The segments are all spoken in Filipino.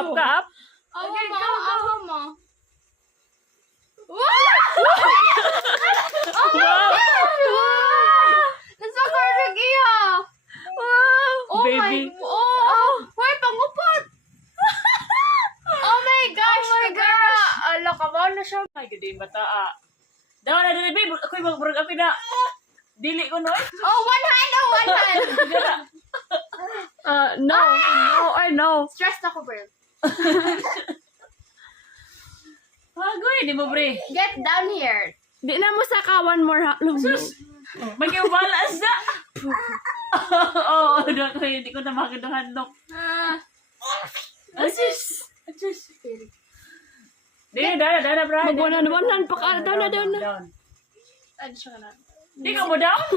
Up ka, up. Okay, go. Awa mo. Wow! Nasa karag iya. Wow! Oh my, Baby. oh. Hoy, pangupot. Oh my gosh, Gara. Ala, kabaw na siya. Ay, gadi bata. Daw na dili babe, ako magburog ako na. Dili ko no. Oh, one hand. No or no. Stressed ako, bro. Agoy, di mo bre. Get down here. Di na mo sa ka one more Sus. Maging balas na. Oo, hindi ko na makinuhandok. Asus. Dana, bro. Magwanan pa ka. Down na. Ano siya na? Di ka mo down?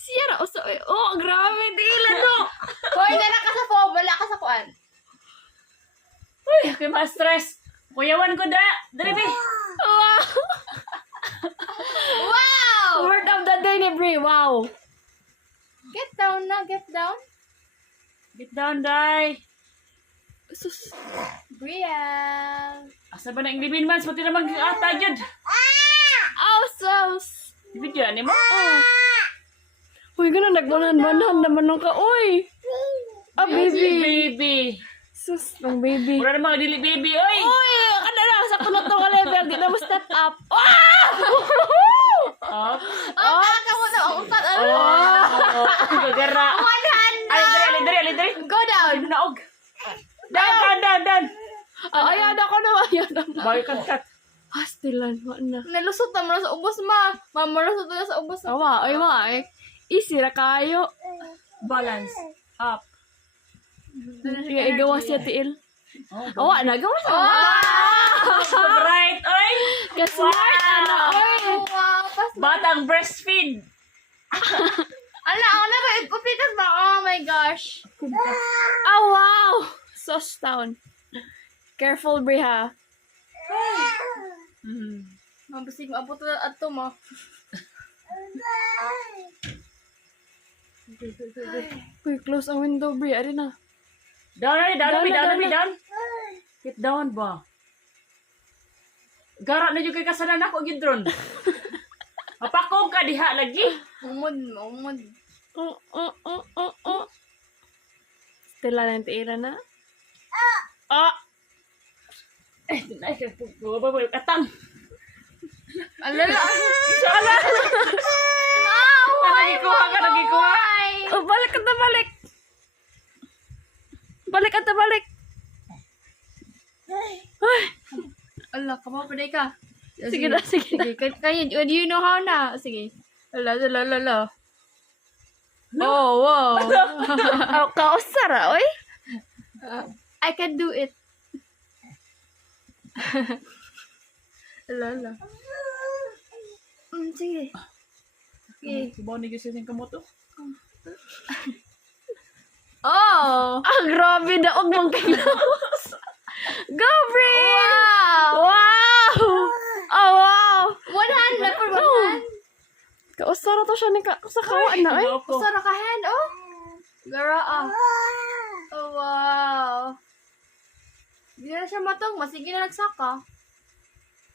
Siya na uso. Oh, grabe. Dila to. Hoy, dala ka sa phone. Wala ka sa kuan. Uy, kay ma-stress. Kuyawan ko da. Dali, be. Wow. Wow! Word of the day ni Brie. Wow. Get down na. Get down. Get down, day. Sus. Brielle. Asa ba na ang libin man? Pati naman ata dyan. Oh, sus. Ibig yan, mo? Uy, ganun. Nagbanan naman nung ka. Uy. Ah, baby. Baby. Sus, ng baby. Wala na mga dili baby, oy. Uy, kada lang sa kunot ng level. Di na mo step up. Up. Oh, ka mo na. Umpat. Oh, gagara. One hand na. Ali, dali. Go down. Naog. Dan. Ayan ako na. Bagay kang cut. Pastilan. Wala na. Nalusot na mo na sa ubos, ma. Malusot na sa ubos. Awa, ay. Easy ra kayo. Balance. Up. Igawa siya tiil. Awa, nagawa siya. So bright, oy. Ka-smart, ano, oy. Wow. Batang breastfeed. Ala, ako na ba? Upitas ba? Oh my gosh. Oh, wow. Sauce town. Careful, Bri, ha. Mabasig maabot na ato mo. Uy, close ang window, Bri. Ari na. Down. Get down ba? Gara na yung kay kasalan ako, Gidron. Mapakong ka diha lagi. Umod. Oh. Stila na yung tiila na. Tinay ka po. Katang. Alala. Nagikuha. Oh, balik ka na, balik. Balik. Ay, Ala, kamo pa day ka. sige na. Kaya, do you know how na? Sige. Ala. Oh, wow. Oh, kausara, oy. I can do it. Ala. Sige. Subaw ni gising ka mo to. Oh! Ah, grabe, daog mong kilos. Go, Bri! Wow! Oh, wow! One hand na for one hand. Kausara to siya ni sa kawan na, ay. Usara ka hand, oh. Gara, Oh, wow. Hindi na siya matong. Masige na nagsaka.